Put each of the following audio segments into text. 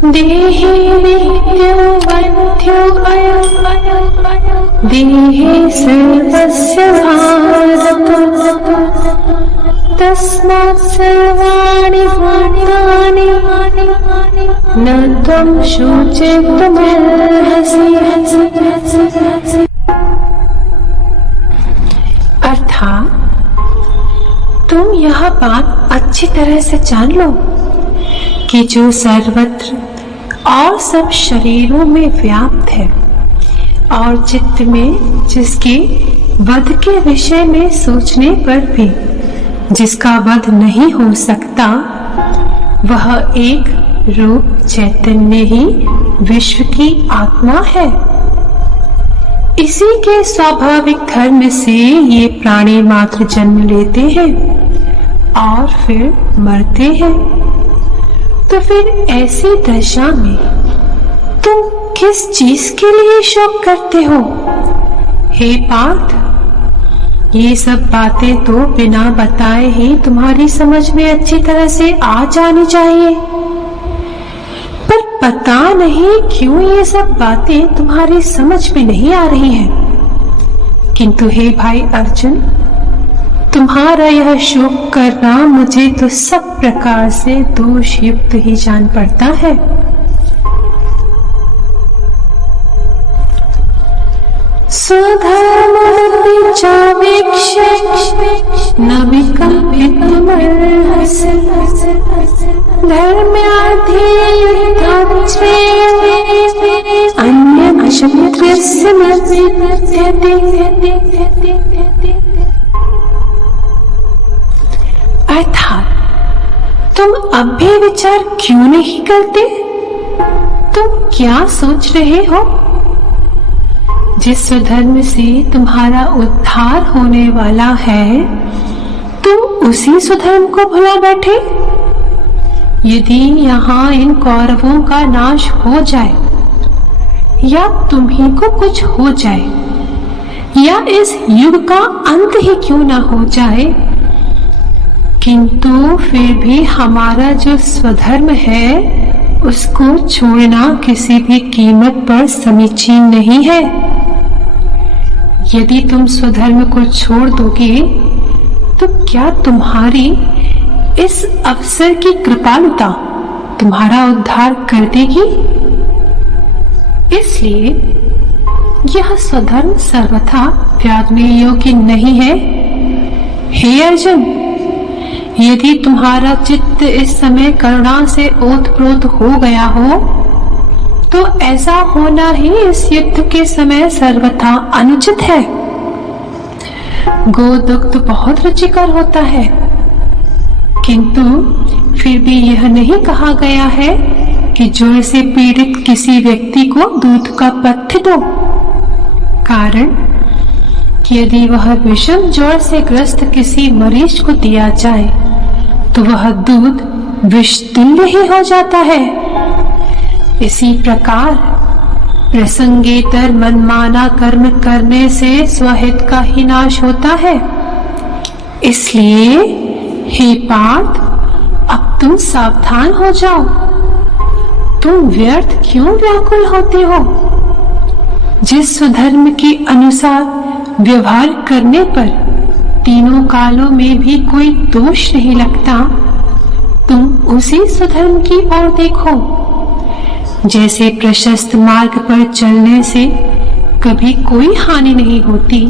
देहे नित्यवन्त्यो देहे सर्वस्य भारत तस्मात् सर्वाणि भूतानि न त्वं शोचितुमर्हसि। अर्थात तुम यह बात अच्छी तरह से जान लो कि जो सर्वत्र और सब शरीरों में व्याप्त है और चित्त में जिसके वध के विषय में सोचने पर भी जिसका वध नहीं हो सकता, वह एक रूप चैतन्य ही विश्व की आत्मा है। इसी के स्वाभाविक धर्म से ये प्राणी मात्र जन्म लेते हैं और फिर मरते हैं। तो फिर ऐसी दशा में तुम किस चीज के लिए शोक करते हो? हे पार्थ, ये सब बातें तो बिना बताए ही तुम्हारी समझ में अच्छी तरह से आ जानी चाहिए, पर पता नहीं क्यों ये सब बातें तुम्हारी समझ में नहीं आ रही हैं। किंतु हे भाई अर्जुन, तुम्हारा यह शोक करना मुझे तो सब प्रकार से दोष युक्त ही जान पड़ता है। स्वधर्ममपि चावेक्ष्य न विकल्पितुमर्हसि धर्म्यार्थे युद्धाच्चे अन्यक्षत्रस्य न विद्यते। अर्थात तुम अब भी विचार क्यों नहीं करते? तुम क्या सोच रहे हो? जिस स्वधर्म से तुम्हारा उद्धार होने वाला है, तुम उसी स्वधर्म को भुला बैठे। यदि यहाँ इन कौरवों का नाश हो जाए या तुम्ही को कुछ हो जाए या इस युग का अंत ही क्यों ना हो जाए, किंतु फिर भी हमारा जो स्वधर्म है उसको छोड़ना किसी भी कीमत पर समीचीन नहीं है। यदि तुम स्वधर्म को छोड़ दोगे तो क्या तुम्हारी इस अवसर की कृपालुता तुम्हारा उद्धार कर देगी? इसलिए यह स्वधर्म सर्वथा त्यागने योग्य नहीं है। हे अर्जुन, यदि तुम्हारा चित्त इस समय करुणा से ओतप्रोत हो गया हो तो ऐसा होना ही इस युद्ध के समय सर्वथा अनुचित है। गोदुग्ध बहुत रुचिकर होता है, किंतु फिर भी यह नहीं कहा गया है कि ज्वर से पीड़ित किसी व्यक्ति को दूध का पथ्य दो। कारण कि यदि वह विषम ज्वर से ग्रस्त किसी मरीज को दिया जाए तो वह दूध विषतुल्य ही हो जाता है। इसी प्रकार प्रसंगेतर मनमाना कर्म करने से स्वहित का ही नाश होता है। इसलिए हे पार्थ, अब तुम सावधान हो जाओ। तुम व्यर्थ क्यों व्याकुल होते हो? जिस स्वधर्म के अनुसार व्यवहार करने पर तीनों कालों में भी कोई दोष नहीं लगता, तुम उसी स्वधर्म की ओर देखो। जैसे प्रशस्त मार्ग पर चलने से कभी कोई हानि नहीं होती,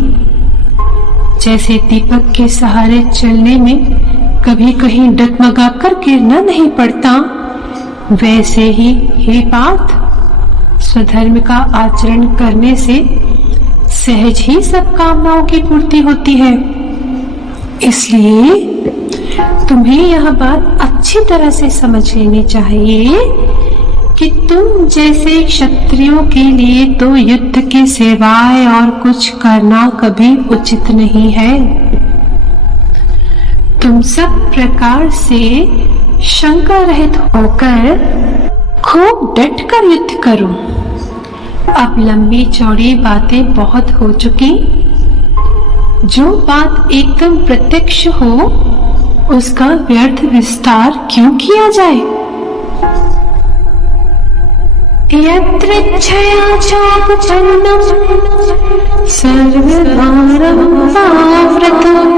जैसे दीपक के सहारे चलने में कभी कहीं डगमगा कर गिरना नहीं पड़ता, वैसे ही हे पार्थ, स्वधर्म का आचरण करने से सहज ही सब कामनाओं की पूर्ति होती है। इसलिए तुम्हें यह बात अच्छी तरह से समझ लेनी चाहिए कि तुम जैसे क्षत्रियों के लिए तो युद्ध के सिवाय और कुछ करना कभी उचित नहीं है। तुम सब प्रकार से शंका रहित होकर खूब डट कर युद्ध करो। अब लंबी चौड़ी बातें बहुत हो चुकी। जो बात एकदम प्रत्यक्ष हो उसका व्यर्थ विस्तार क्यों किया जाए? यत्रेच्छया चापचन्नं सर्वद्वारं पावृतं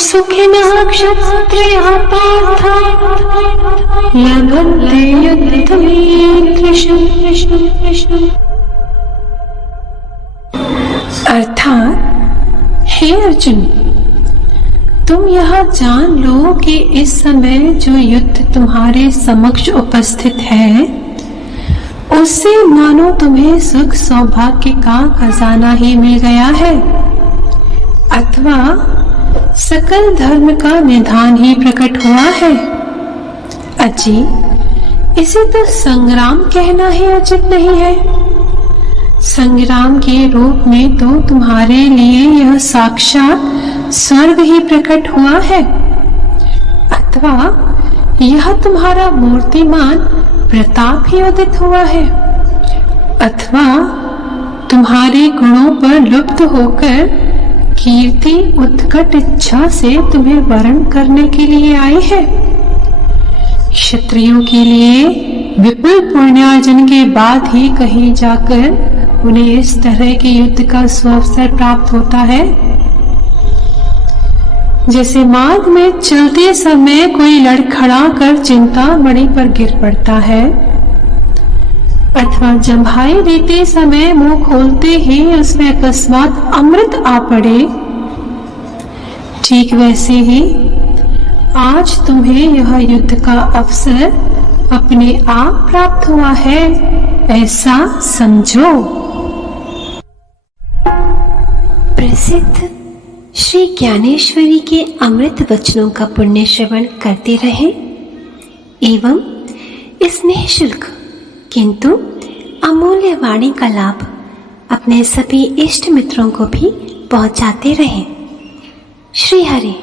सुखिनः क्षत्रियाः पार्थ लभन्ते युद्धमीदृशम्। अर्थात हे अर्जुन, तुम यह जान लो कि इस समय जो युद्ध तुम्हारे समक्ष उपस्थित है उससे मानो तुम्हें सुख सौभाग्य का खजाना ही मिल गया है अथवा सकल धर्म का निधान ही प्रकट हुआ है। अजी, इसे तो संग्राम कहना ही उचित नहीं है। संग्राम के रूप में तो तुम्हारे लिए यह साक्षात स्वर्ग ही प्रकट हुआ है अथवा यह तुम्हारा मूर्तिमान प्रताप ही उदित हुआ है अथवा तुम्हारे गुणों पर लुप्त होकर कीर्ति उत्कट इच्छा से तुम्हें वरण करने के लिए आई है। क्षत्रियों के लिए विपुल पुण्यार्जन के बाद ही कहीं जाकर उन्हें इस तरह के युद्ध का सुअवसर प्राप्त होता है। जैसे मार्ग में चलते समय कोई लड़खड़ा कर चिंतामणि पर गिर पड़ता है अथवा जम्हाई देते समय मुंह खोलते ही उसमें अकस्मात अमृत आ पड़े, ठीक वैसे ही आज तुम्हें यह युद्ध का अवसर अपने आप प्राप्त हुआ है, ऐसा समझो। प्रसिद्ध श्री ज्ञानेश्वरी के अमृत वचनों का पुण्य श्रवण करते रहें एवं इस निःशुल्क किंतु अमूल्य वाणी का लाभ अपने सभी इष्ट मित्रों को भी पहुंचाते रहें। श्री हरि।